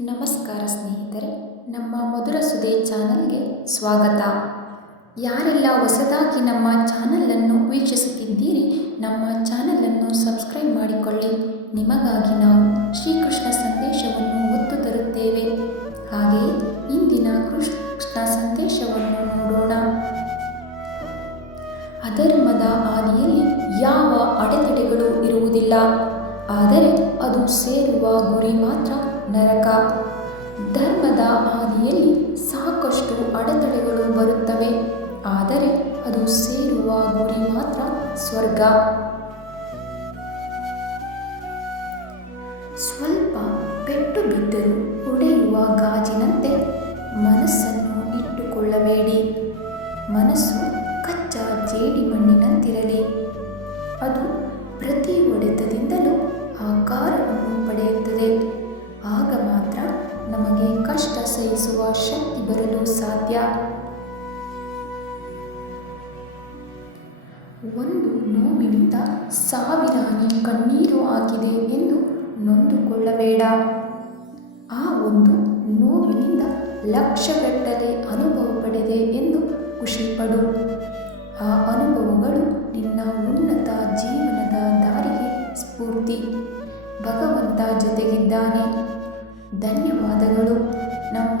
ನಮಸ್ಕಾರ ಸ್ನೇಹಿತರೆ, ನಮ್ಮ ಮಧುರ ಸುದೆ ಚಾನಲ್ಗೆ ಸ್ವಾಗತ. ಯಾರೆಲ್ಲ ಹೊಸದಾಗಿ ನಮ್ಮ ಚಾನಲನ್ನು ವೀಕ್ಷಿಸುತ್ತಿದ್ದೀರಿ, ನಮ್ಮ ಚಾನಲನ್ನು ಸಬ್ಸ್ಕ್ರೈಬ್ ಮಾಡಿಕೊಳ್ಳಿ. ನಿಮಗಾಗಿ ನಾವು ಶ್ರೀಕೃಷ್ಣ ಸಂದೇಶವನ್ನು ಹೊತ್ತು ತರುತ್ತೇವೆ. ಹಾಗೆಯೇ ಇಂದಿನ ಕೃಷ್ಣ ಸಂದೇಶವನ್ನು ನೋಡೋಣ. ಅಧರ್ಮದ ಹಾದಿಯಲ್ಲಿ ಯಾವ ಅಡೆತಡೆಗಳು ಇರುವುದಿಲ್ಲ, ಆದರೆ ಅದು ಸೇರುವ ಗುರಿ ಮಾತ್ರ ನರಕ. ಧರ್ಮದ ಹಾದಿಯಲ್ಲಿ ಸಾಕಷ್ಟು ಅಡೆತಡೆಗಳು ಬರುತ್ತವೆ, ಆದರೆ ಅದು ಸೇರುವ ಗುರಿ ಮಾತ್ರ ಸ್ವರ್ಗ. ಸ್ವಲ್ಪ ಪೆಟ್ಟು ಬಿದ್ದರೂ ಒಡೆಯುವ ಗಾಜಿನಂತೆ ಮನಸ್ಸನ್ನು ಇಟ್ಟುಕೊಳ್ಳಬೇಡಿ. ಮನಸ್ಸು ಕಚ್ಚಾ ಜೇಡಿಮಣ್ಣಿನಂತಿರಲಿ. ಅದು ಪ್ರತಿ ಹೊಡೆತದಿಂದಲೂ ಆಕಾರವನ್ನು ಪಡೆಯುತ್ತದೆ. ಆಗ ಮಾತ್ರ ನಮಗೆ ಕಷ್ಟ ಸಹಿಸುವ ಶಕ್ತಿ ಬರಲು ಸಾಧ್ಯ. ಒಂದು ನೋವಿನಿಂದ 1000 ಹನಿ ಕಣ್ಣೀರು ಹಾಕಿದೆ ಎಂದು ನೊಂದುಕೊಳ್ಳಬೇಡ. ಆ ಒಂದು ನೋವಿನಿಂದ ಲಕ್ಷಗಟ್ಟಲೆ ಅನುಭವ ಪಡೆದೆ ಎಂದು ಖುಷಿಪಡು. ಆ ಅನುಭವಗಳು ನಿನ್ನ ಉನ್ನತ ಜೀವನದ ದಾರಿಗೆ ಸ್ಫೂರ್ತಿ. ಭಗವಂತ ಜೊತೆಗಿದ್ದಾನೆ. ಧನ್ಯವಾದಗಳು. ನಮ್ಮ